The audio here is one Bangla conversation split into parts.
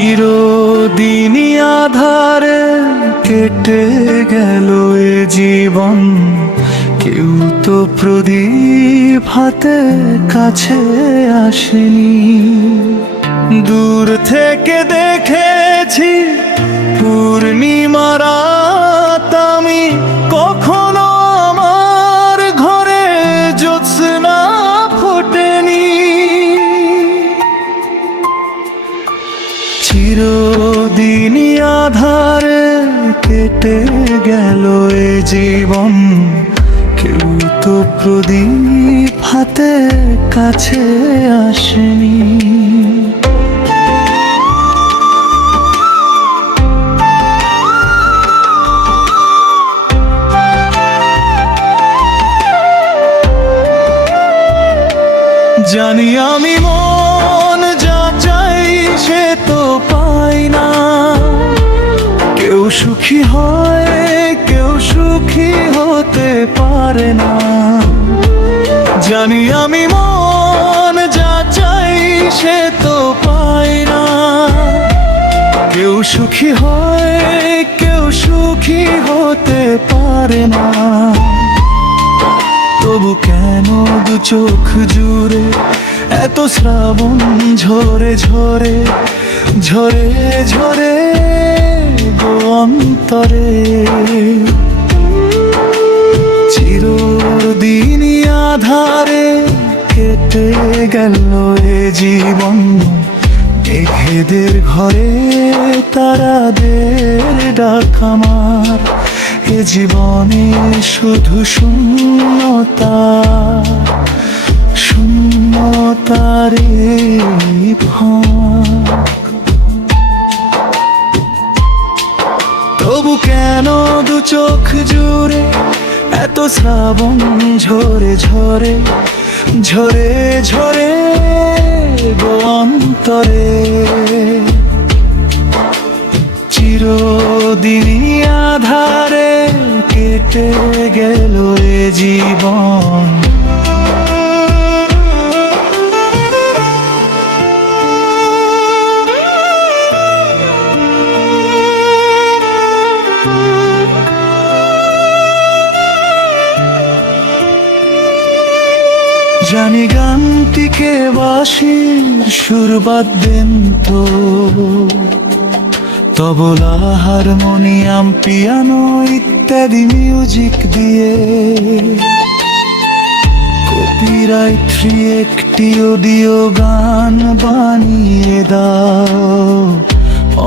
চিরদিনই আধারে কেটে গেল এ জীবন, কেউ তো প্রদীপ হাতে কাছে আসেনি। দূর থেকে দেখেছি পূর্ণিমা রাত, আমি কখনো আমার ঘরে জ্যোৎস্না ফোটেনি। চিরদিনই আধারে কেটে গেল এ জীবন, কেউ তো প্রদীপ হাতে কাছে আসেনি। জানি আমি মন যা চাই সে তো পাই না, কেউ সুখী হয় কেউ সুখী হতে পারে না। জানি আমি মন যা চাই সে তো পাই না, কেউ সুখী হয় কেউ সুখী হতে পারে না। তবু কেন দু চোখ জুড়ে এত শ্রাবণ ঝরে ঝরে ঝরে ঝরে গো অন্তরে। চিরদিনই আধারে কেটে গেল এ জীবন, মেঘেদের ঘরে তারাদের ডাক আমার। এ জীবনে শুধু শূন্যতা, শূন্যতারে ভাগ। তবু কেন দু চোখ জুড়ে এত শ্রাবণ ঝরে ঝরে ঝরে ঝরে গো অন্তরে। চিরদিনই আধারে কেটে গেল এ জীবন। জানি গানটিকে বাঁশির সুর বাঁধবেন তো, তবলা হারমোনিয়াম পিয়ানো ইত্যাদি মিউজিক দিয়ে। কপিরাইট ফ্রি একটি অডিও গান বানিয়ে দাও,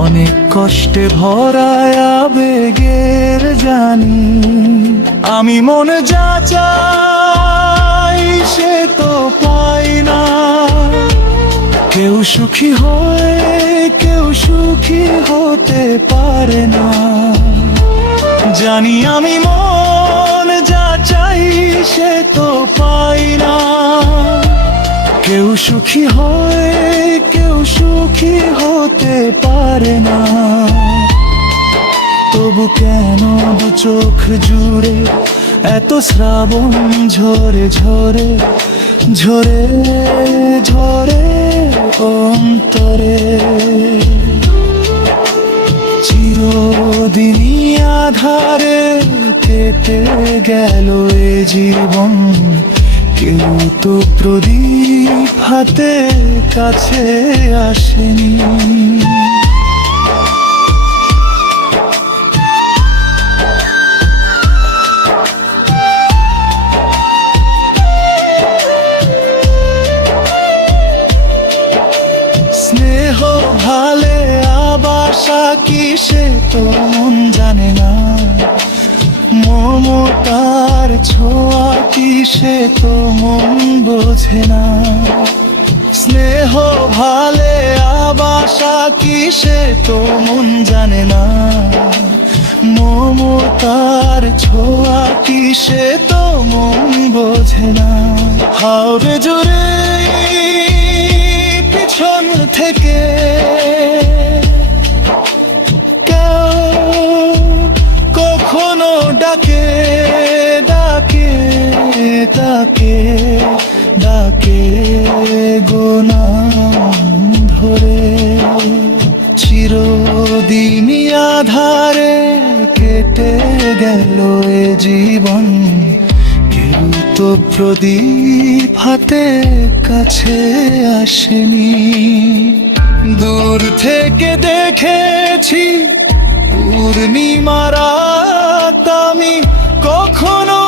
অনেক কষ্টে ভরায় আবেগের জানি। আমি মনে যা চাই সে তো পাই না, কেউ সুখী হয় কেউ সুখী হতে পারে না। জানি আমি মন যা চাই সে তো পাই না, কেউ সুখী হয় কেউ সুখী হতে পারে না। তবু কেন দু চোখ জুড়ে এত শ্রাবণ ঝরে ঝরে ঝরে ঝরে অন্তরে। চিরদিনই আধারে কেটে গেল এ জীবন, কেউ তো প্রদীপ হাতে কাছে আসেনি। স্নেহ ভালে আবাসা কি সে তো মন জানে না, মমতার ছোঁয়া কি সে তো মন বোঝে না। স্নেহ ভালে আবাসা কি সে তো মন জানে না, মমতার ছোঁয়া কি সে তো মন বোঝে না। হাওড়ে জোরে পিছন থেকে কেউ কখনো ডাকে ডাকে ডাকে ডাকে গো নাম ধরে। এতদিনই আধারে কেটে গেল এ জীবন, কেউ তো প্রদীপ হাতে কাছে আসেনি। দূর থেকে দেখেছি পূর্ণিমা রাত, আমি কখনো